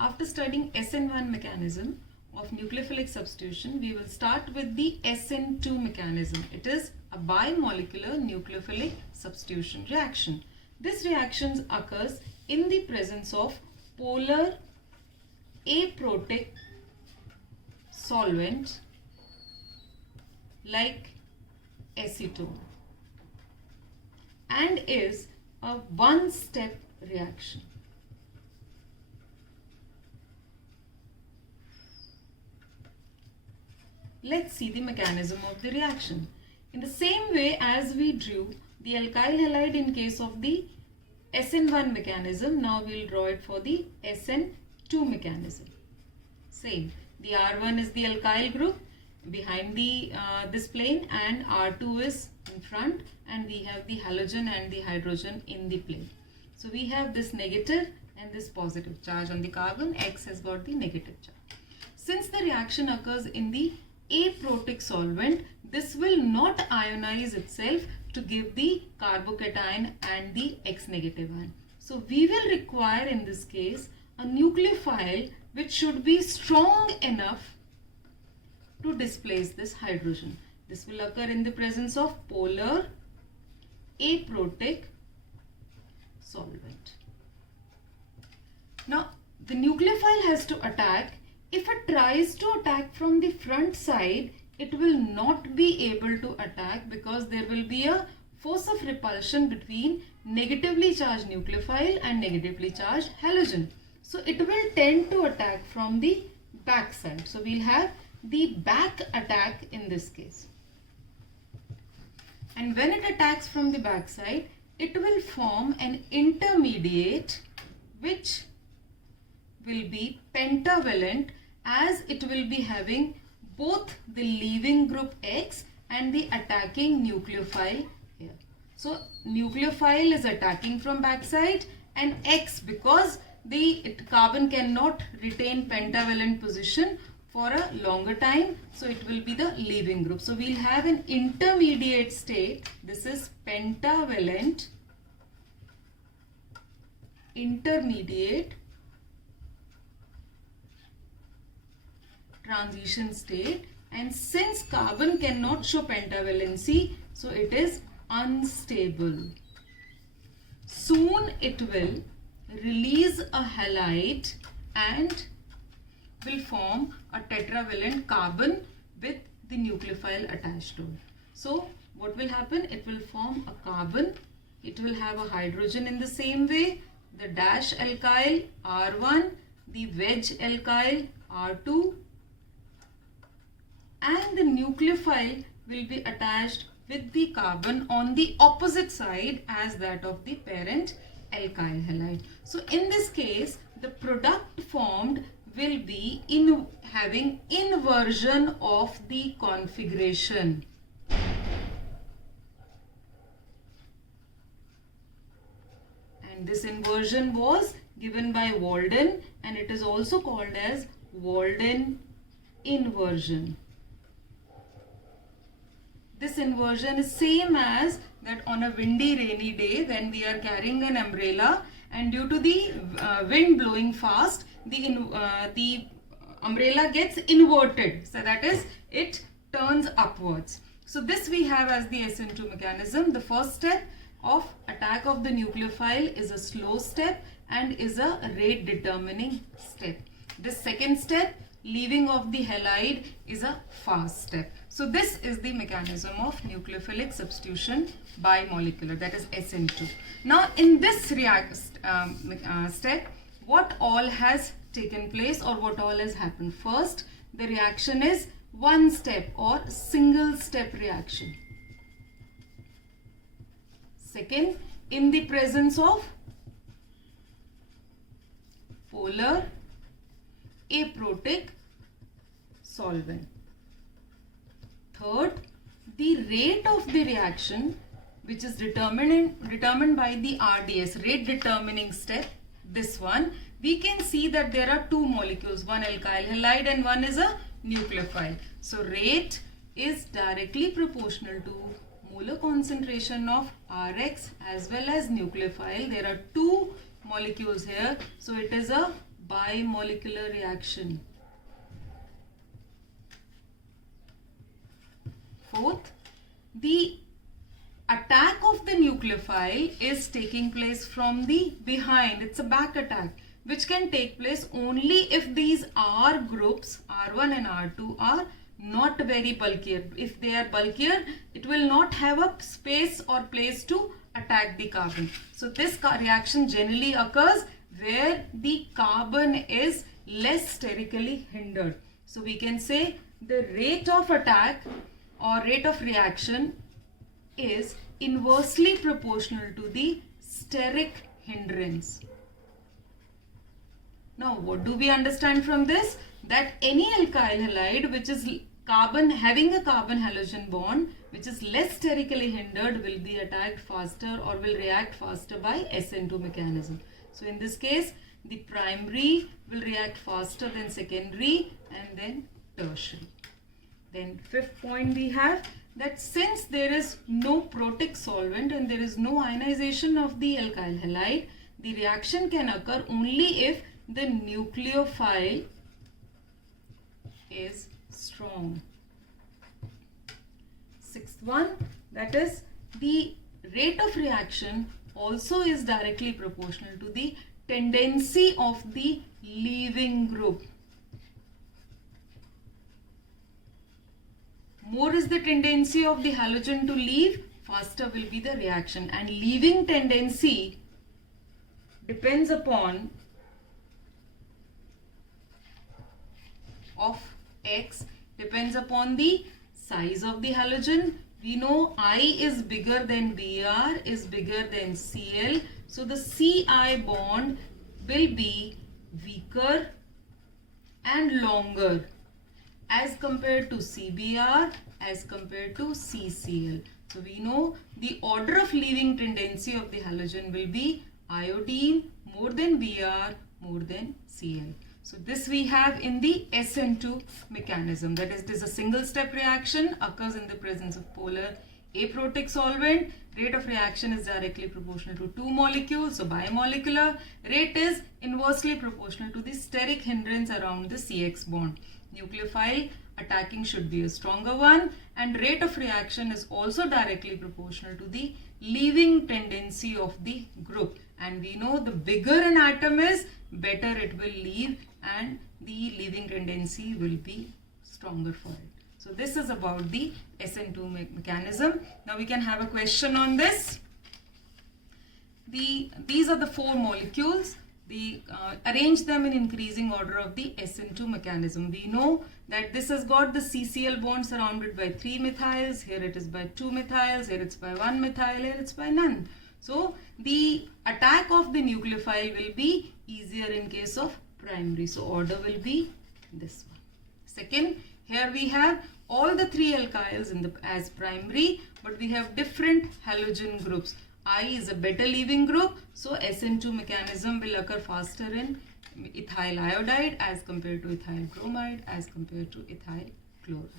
After studying SN1 mechanism of nucleophilic substitution, we will start with the SN2 mechanism. It is a bimolecular nucleophilic substitution reaction. This reaction occurs in the presence of polar aprotic solvent like acetone and is a one-step reaction. Let's see the mechanism of the reaction. In the same way as we drew the alkyl halide in case of the SN1 mechanism, now we will draw it for the SN2 mechanism. Same. The R1 is the alkyl group behind the this plane, and R2 is in front, and we have the halogen and the hydrogen in the plane. So we have this negative and this positive charge on the carbon. X has got the negative charge. Since the reaction occurs in the aprotic solvent, this will not ionize itself to give the carbocation and the X negative ion. So we will require in this case a nucleophile which should be strong enough to displace this hydrogen. This will occur in the presence of polar aprotic solvent. Now the nucleophile has to attack. If it tries to attack from the front side, it will not be able to attack because there will be a force of repulsion between negatively charged nucleophile and negatively charged halogen. So it will tend to attack from the back side. So we'll have the back attack in this case. And when it attacks from the back side, it will form an intermediate which will be pentavalent, as it will be having both the leaving group X and the attacking nucleophile here. So nucleophile is attacking from backside, and X, because the carbon cannot retain pentavalent position for a longer time, so it will be the leaving group. So we'll have an intermediate state. This is pentavalent intermediate transition state, and since carbon cannot show pentavalency, so it is unstable. Soon it will release a halide and will form a tetravalent carbon with the nucleophile attached to it. So what will happen? It will form a carbon. It will have a hydrogen in the same way, the dash alkyl R1, the wedge alkyl R2, and the nucleophile will be attached with the carbon on the opposite side as that of the parent alkyl halide. So in this case, the product formed will be having inversion of the configuration. And this inversion was given by Walden, and it is also called as Walden inversion. This inversion is same as that on a windy rainy day when we are carrying an umbrella, and due to the wind blowing fast, the umbrella gets inverted. So that is, it turns upwards. So this we have as the SN2 mechanism. The first step of attack of the nucleophile is a slow step and is a rate determining step. The second step, leaving of the halide, is a fast step. So this is the mechanism of nucleophilic substitution bimolecular, that is SN2. Now in this step, what all has taken place or what all has happened? First, the reaction is one step or single step reaction. Second, in the presence of polar aprotic solvent. Third, the rate of the reaction, which is determined by the RDS, rate determining step, this one, we can see that there are two molecules, one alkyl halide and one is a nucleophile. So rate is directly proportional to molar concentration of Rx as well as nucleophile. There are two molecules here, so it is a bimolecular reaction. Fourth, the attack of the nucleophile is taking place from the behind. It's a back attack, which can take place only if these R groups, R1 and R2, are not very bulkier. If they are bulkier, it will not have a space or place to attack the carbon. So this reaction generally occurs where the carbon is less sterically hindered. So we can say the rate of attack or rate of reaction is inversely proportional to the steric hindrance. Now, what do we understand from this? That any alkyl halide which is having a carbon halogen bond which is less sterically hindered will be attacked faster or will react faster by SN2 mechanism. So in this case, the primary will react faster than secondary and then tertiary. Then fifth point we have that since there is no protic solvent and there is no ionization of the alkyl halide, the reaction can occur only if the nucleophile is strong. Sixth one, that is the rate of reaction also is directly proportional to the tendency of the leaving group. More is the tendency of the halogen to leave, faster will be the reaction, and leaving tendency depends upon of X depends upon the size of the halogen. We know I is bigger than Br is bigger than Cl, so the Ci bond will be weaker and longer as compared to Cbr, as compared to CCl. So we know the order of leaving tendency of the halogen will be iodine more than Br more than Cl. So this we have in the SN2 mechanism. That is, it is a single step reaction, occurs in the presence of polar aprotic solvent. Rate of reaction is directly proportional to two molecules, so bimolecular. Rate is inversely proportional to the steric hindrance around the CX bond. Nucleophile attacking should be a stronger one, and rate of reaction is also directly proportional to the leaving tendency of the group. And we know the bigger an atom is, better it will leave, and the leaving tendency will be stronger for it. So this is about the SN2 mechanism. Now we can have a question on this. These are the four molecules. Arrange them in increasing order of the SN2 mechanism. We know that this has got the CCl bond surrounded by 3 methyls. Here it is by 2 methyls. Here it's by 1 methyl. Here it's by none. So the attack of the nucleophile will be easier in case of primary. So order will be this one. Second, here we have all the 3 alkyls as primary, but we have different halogen groups. I is a better leaving group, so SN2 mechanism will occur faster in ethyl iodide as compared to ethyl bromide as compared to ethyl chloride.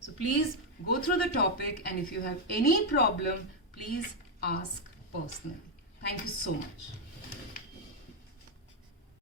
So please go through the topic, and if you have any problem, please ask personally. Thank you so much.